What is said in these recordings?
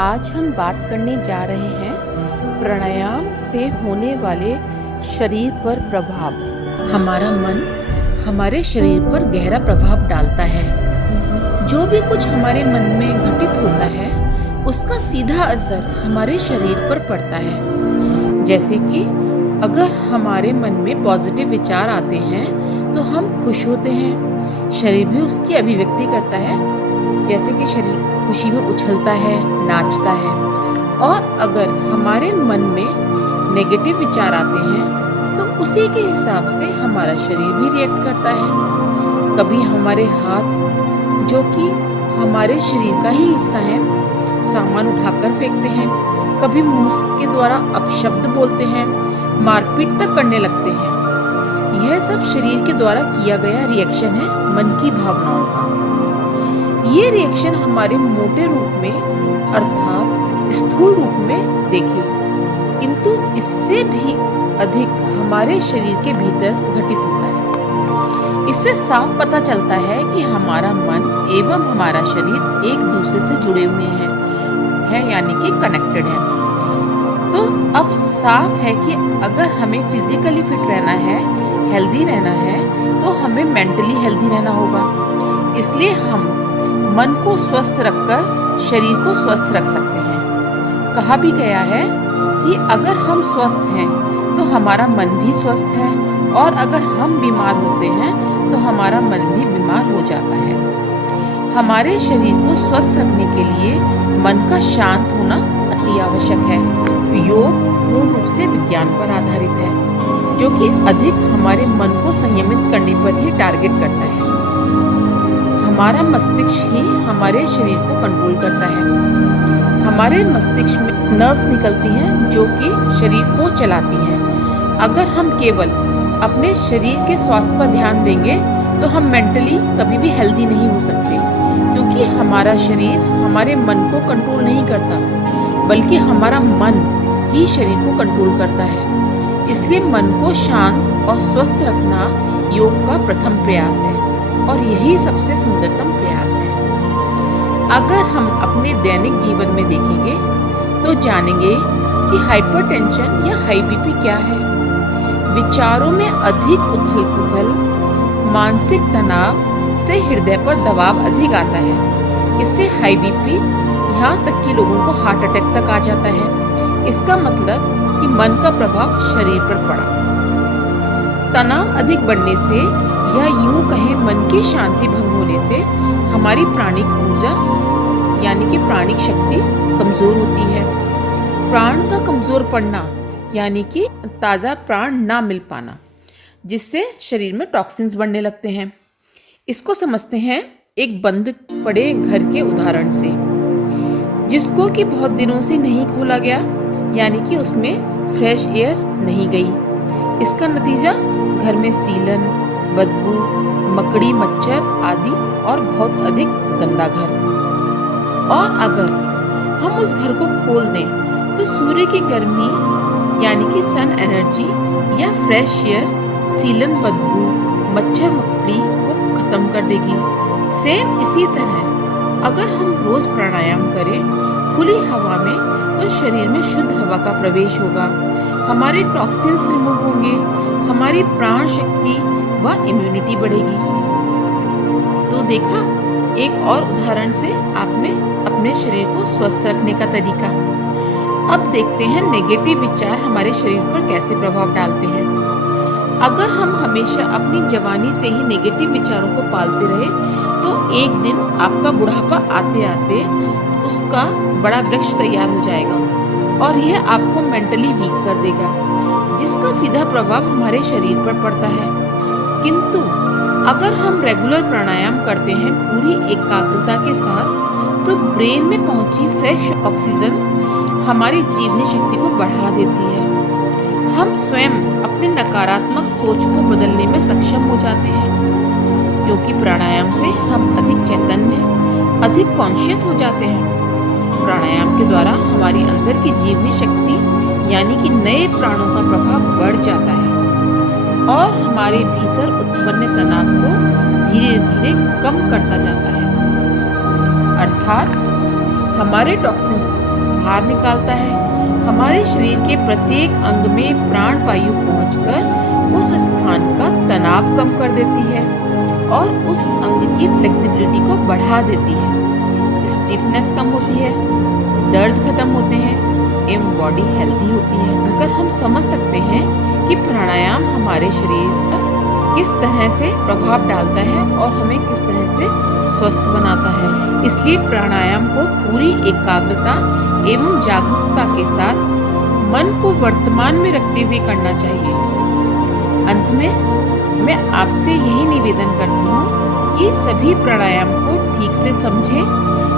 आज हम बात करने जा रहे हैं प्राणायाम से होने वाले शरीर पर प्रभाव। हमारा मन हमारे शरीर पर गहरा प्रभाव डालता है। जो भी कुछ हमारे मन में घटित होता है उसका सीधा असर हमारे शरीर पर पड़ता है। जैसे कि अगर हमारे मन में पॉजिटिव विचार आते हैं तो हम खुश होते हैं, शरीर भी उसकी अभिव्यक्ति करता है। जैसे कि शरीर खुशी में उछलता है, नाचता है। और अगर हमारे मन में नेगेटिव विचार आते हैं तो उसी के हिसाब से हमारा शरीर भी रिएक्ट करता है। कभी हमारे हाथ, जो कि हमारे शरीर का ही हिस्सा है, सामान उठाकर फेंकते हैं, कभी मुंह के द्वारा अपशब्द बोलते हैं, मारपीट तक करने लगते हैं। यह सब शरीर के द्वारा किया गया रिएक्शन है मन की भावनाओं का। ये रिएक्शन हमारे मोटे रूप में अर्थात स्थूल रूप में देखे, किंतु इससे भी अधिक हमारे शरीर के भीतर घटित होता है। इससे साफ पता चलता है कि हमारा मन एवं हमारा शरीर एक दूसरे से जुड़े हुए हैं, यानी कि कनेक्टेड है। तो अब साफ है कि अगर हमें फिजिकली फिट रहना है, हेल्दी रहना है, तो हमें मेंटली हेल्दी रहना होगा। इसलिए हम मन को स्वस्थ रखकर शरीर को स्वस्थ रख सकते हैं। कहा भी गया है कि अगर हम स्वस्थ हैं तो हमारा मन भी स्वस्थ है, और अगर हम बीमार होते हैं तो हमारा मन भी बीमार हो जाता है। हमारे शरीर को स्वस्थ रखने के लिए मन का शांत होना अति आवश्यक है। योग पूर्ण रूप से विज्ञान पर आधारित है, जो कि अधिक हमारे मन को संयमित करने पर ही टारगेट करता है। हमारा मस्तिष्क ही हमारे शरीर को कंट्रोल करता है। हमारे मस्तिष्क में नर्व्स निकलती हैं जो कि शरीर को चलाती हैं। अगर हम केवल अपने शरीर के स्वास्थ्य पर ध्यान देंगे तो हम मेंटली कभी भी हेल्दी नहीं हो सकते, क्योंकि हमारा शरीर हमारे मन को कंट्रोल नहीं करता, बल्कि हमारा मन ही शरीर को कंट्रोल करता है। इसलिए मन को शांत और स्वस्थ रखना योग का प्रथम प्रयास है, और यही सबसे सुंदरतम प्रयास है। अगर हम अपने दैनिक जीवन में देखेंगे तो जानेंगे कि हाइपरटेंशन या हाई बीपी क्या है। विचारों में अधिक उथल-पुथल, मानसिक तनाव से हृदय पर दबाव अधिक आता है। इससे हाई बीपी, यहाँ तक कि लोगों को हार्ट अटैक तक आ जाता है। इसका मतलब कि मन का प्रभाव शरीर पर पड़ा। तनाव अधिक बढ़ने से, या यूं कहें मन की शांति भंग होने से, हमारी प्राणिक ऊर्जा यानी कि प्राणिक शक्ति कमजोर होती है। प्राण का कमजोर पड़ना यानी कि ताज़ा प्राण ना मिल पाना, जिससे शरीर में टॉक्सिन्स बढ़ने लगते हैं। इसको समझते हैं एक बंद पड़े घर के उदाहरण से, जिसको कि बहुत दिनों से नहीं खोला गया, यानी कि उसमें फ्रेश एयर नहीं गई। इसका नतीजा घर में सीलन, बदबू, मकड़ी, मच्छर आदि और बहुत अधिक गंदा घर। और अगर हम उस घर को खोल दें तो सूर्य की गर्मी यानी कि सन एनर्जी या फ्रेश एयर सीलन, बदबू, मच्छर, मकड़ी को खत्म कर देगी। सेम इसी तरह अगर हम रोज प्राणायाम करें खुली हवा में तो शरीर में शुद्ध हवा का प्रवेश होगा, हमारे टॉक्सिन्स रिमूव होंगे, हमारी प्राण शक्ति व इम्यूनिटी बढ़ेगी। तो देखा एक और उदाहरण से आपने अपने शरीर को स्वस्थ रखने का तरीका। अब देखते हैं नेगेटिव विचार हमारे शरीर पर कैसे प्रभाव डालते हैं। अगर हम हमेशा अपनी जवानी से ही नेगेटिव विचारों को पालते रहे तो एक दिन आपका बुढ़ापा आते आते उसका बड़ा वृक्ष तैयार हो जाएगा, और यह आपको मेंटली वीक कर देगा, जिसका सीधा प्रभाव हमारे शरीर पर पड़ता है। किंतु अगर हम रेगुलर प्राणायाम करते हैं पूरी एकाग्रता के साथ, तो ब्रेन में पहुंची फ्रेश ऑक्सीजन हमारी जीवनी शक्ति को बढ़ा देती है। हम स्वयं अपने नकारात्मक सोच को बदलने में सक्षम हो जाते हैं, क्योंकि प्राणायाम से हम अधिक चैतन्य, अधिक कॉन्शियस हो जाते हैं। प्राणायाम के द्वारा हमारी अंदर की जीवनी शक्ति यानी कि नए प्राणों का प्रभाव बढ़ जाता है, और हमारे भीतर उत्पन्न तनाव को धीरे धीरे कम करता जाता है। अर्थात हमारे टॉक्सिन्स बाहर निकालता है। हमारे शरीर के प्रत्येक अंग में प्राण वायु पहुंचकर उस स्थान का तनाव कम कर देती है और उस अंग की फ्लेक्सिबिलिटी को बढ़ा देती है। स्टिफनेस कम होती है, दर्द खत्म होते हैं एवं बॉडी हेल्दी होती है। अगर हम समझ सकते हैं कि प्राणायाम हमारे शरीर पर किस तरह से प्रभाव डालता है और हमें किस तरह से स्वस्थ बनाता है, इसलिए प्राणायाम को पूरी एकाग्रता एवं जागरूकता के साथ मन को वर्तमान में रखते हुए करना चाहिए। अंत में मैं आपसे यही निवेदन करती हूँ कि सभी प्राणायाम को ठीक से समझें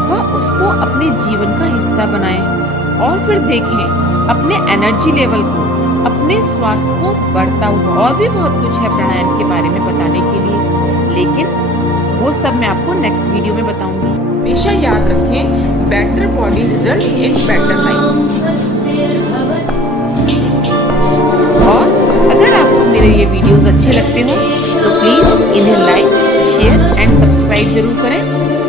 व उसको अपने जीवन का हिस्सा बनाएं और फिर देखें अपने एनर्जी लेवल को, अपने स्वास्थ्य को बढ़ता हुआ। और भी बहुत कुछ है प्राणायाम के बारे में बताने के लिए, लेकिन वो सब मैं आपको नेक्स्ट वीडियो में बताऊंगी। हमेशा याद रखें, better body result in better life. और अगर आपको मेरे ये वीडियोस अच्छे लगते हो तो प्लीज इन्हें लाइक, शेयर एंड सब्सक्राइब जरूर करें।